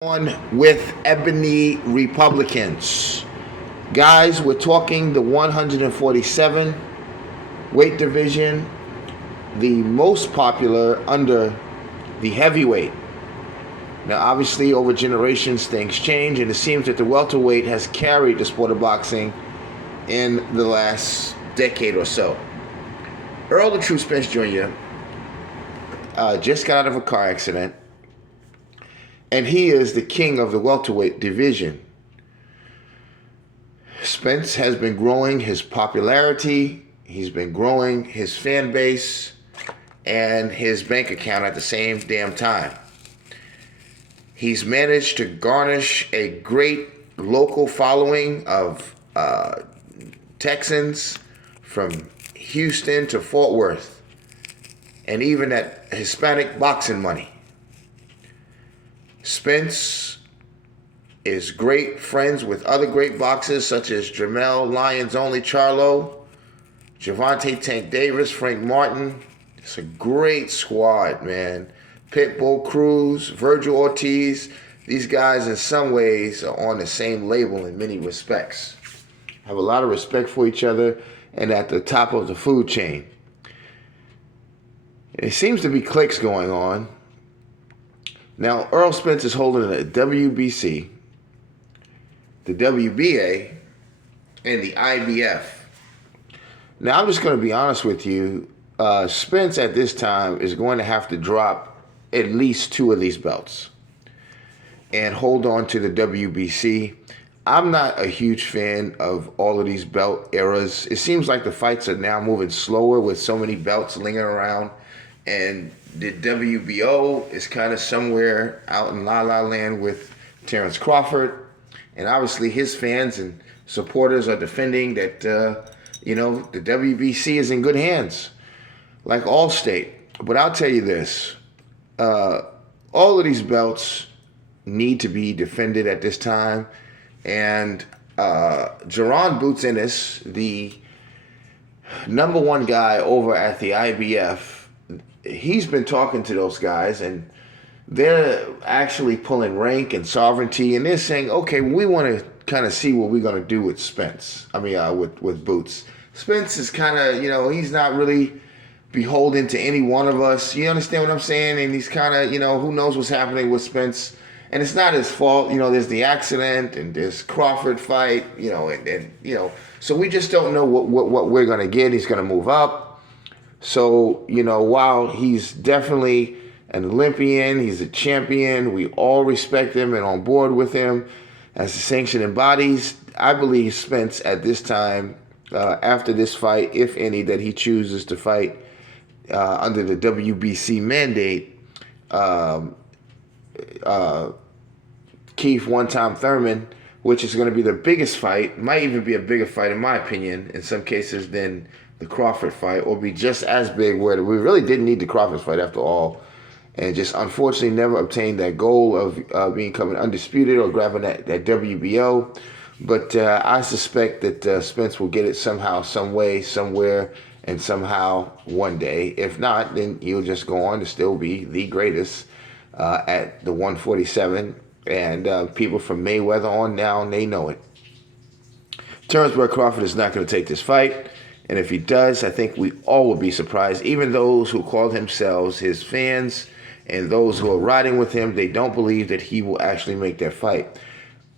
On with Ebony Republicans. Guys, we're talking the 147 weight division, the most popular under the heavyweight. Now, obviously, over generations, things change, and it seems that the welterweight has carried the sport of boxing in the last decade or so. Errol Spence Jr. Just got out of a car accident, and he is the king of the welterweight division. Spence has been growing his popularity, he's been growing his fan base, and his bank account at the same damn time. He's managed to garnish a great local following of Texans from Houston to Fort Worth, and even that Hispanic boxing money. Spence is great friends with other great boxers such as Jamel Lyons Only Charlo, Gervonta Tank Davis, Frank Martin. It's a great squad, man. Pitbull Cruz, Virgil Ortiz. These guys in some ways are on the same label in many respects. Have a lot of respect for each other and at the top of the food chain. It seems to be cliques going on. Now, Errol Spence is holding a WBC, the WBA, and the IBF. Now, I'm just going to be honest with you. Spence at this time is going to have to drop at least two of these belts and hold on to the WBC. I'm not a huge fan of all of these belt eras. It seems like the fights are now moving slower with so many belts lingering around, and the WBO is kind of somewhere out in La La Land with Terrence Crawford. And obviously his fans and supporters are defending that, the WBC is in good hands, like Allstate. But I'll tell you this, all of these belts need to be defended at this time. And Jaron Boots Ennis, the number one guy over at the IBF, he's been talking to those guys, and they're actually pulling rank and sovereignty, and they're saying, okay, we want to kind of see what we're going to do with Spence. With Boots. Spence is kind of, he's not really beholden to any one of us. You understand what I'm saying? And he's kind of, who knows what's happening with Spence. And it's not his fault. There's the accident and this Crawford fight, so we just don't know what we're going to get. He's going to move up. So, while he's definitely an Olympian, he's a champion, we all respect him and on board with him as the sanctioning bodies. I believe Spence at this time, after this fight, if any, that he chooses to fight under the WBC mandate, Keith one-time Thurman, which is going to be the biggest fight, might even be a bigger fight in my opinion in some cases than the Crawford fight, or be just as big, where we really didn't need the Crawford fight after all, and just unfortunately never obtained that goal of becoming undisputed or grabbing that WBO. But I suspect that Spence will get it somehow, some way, somewhere, and somehow one day. If not, then he'll just go on to still be the greatest at the 147, and people from Mayweather on down, they know it. Terrence Crawford is not going to take this fight. And if he does, I think we all would be surprised. Even those who call themselves his fans and those who are riding with him, they don't believe that he will actually make that fight.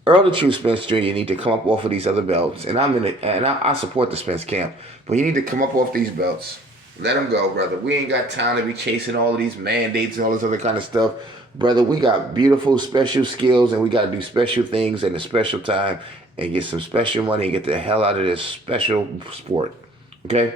Errol Spence Jr. need to come up off of these other belts. And I support the Spence camp. But you need to come up off these belts. Let him go, brother. We ain't got time to be chasing all of these mandates and all this other kind of stuff. Brother, we got beautiful special skills, and we got to do special things in a special time and get some special money and get the hell out of this special sport. Okay,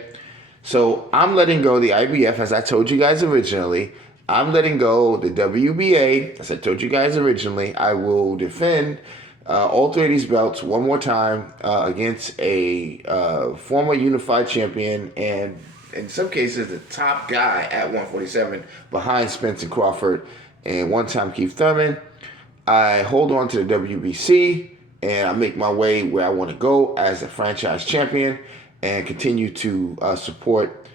so I'm letting go the IBF, as I told you guys originally. I'm letting go the WBA, as I told you guys originally. I will defend all three of these belts one more time against a former unified champion, and in some cases the top guy at 147 behind Spence and Crawford, and one-time Keith Thurman. I hold on to the WBC, and I make my way where I want to go as a franchise champion, and continue to support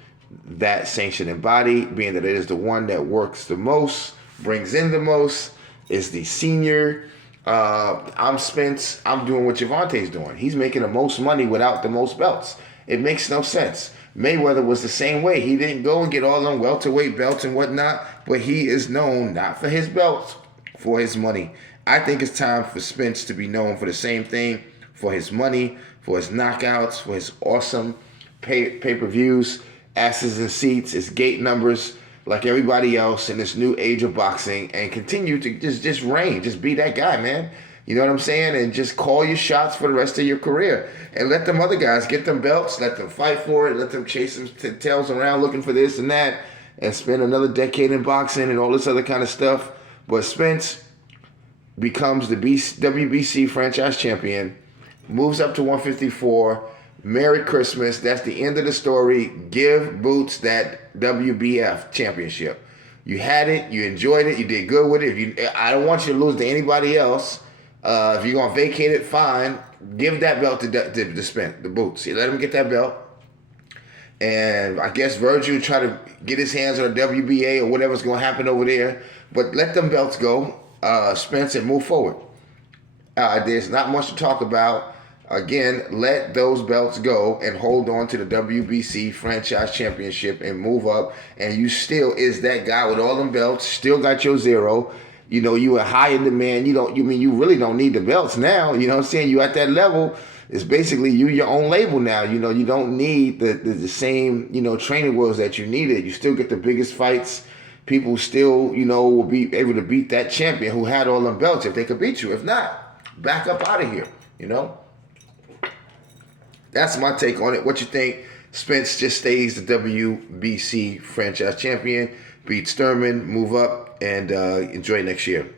that sanctioning body, being that it is the one that works the most, brings in the most, is the senior. I'm Spence. I'm doing what Gervonta's doing. He's making the most money without the most belts. It makes no sense. Mayweather was the same way. He didn't go and get all them welterweight belts and whatnot, but he is known not for his belts, for his money. I think it's time for Spence to be known for the same thing, for his money, for his knockouts, for his awesome pay-per-views, asses and seats, his gate numbers, like everybody else in this new age of boxing, and continue to just reign. Just be that guy, man. You know what I'm saying? And just call your shots for the rest of your career. And let them other guys get them belts, let them fight for it, let them chase them tails around looking for this and that, and spend another decade in boxing and all this other kind of stuff. But Spence becomes the WBC franchise champion, moves up to 154. Merry Christmas. That's the end of the story. Give Boots that WBF championship. You had it. You enjoyed it. You did good with it. I don't want you to lose to anybody else. If you're going to vacate it, fine. Give that belt to Spence, the Boots. You let him get that belt. And I guess Virgil try to get his hands on a WBA or whatever's going to happen over there. But let them belts go, Spence, and move forward. There's not much to talk about. Again, let those belts go and hold on to the WBC franchise championship and move up. And you still is that guy with all them belts. Still got your zero. You know, you are high in demand. You really don't need the belts now. You know what I'm saying? You at that level. It's basically you your own label now. You know, you don't need the same, training wheels that you needed. You still get the biggest fights. People still, will be able to beat that champion who had all them belts if they could beat you. If not, back up out of here, That's my take on it. What you think? Spence just stays the WBC franchise champion, beat Sturman, move up, and enjoy next year.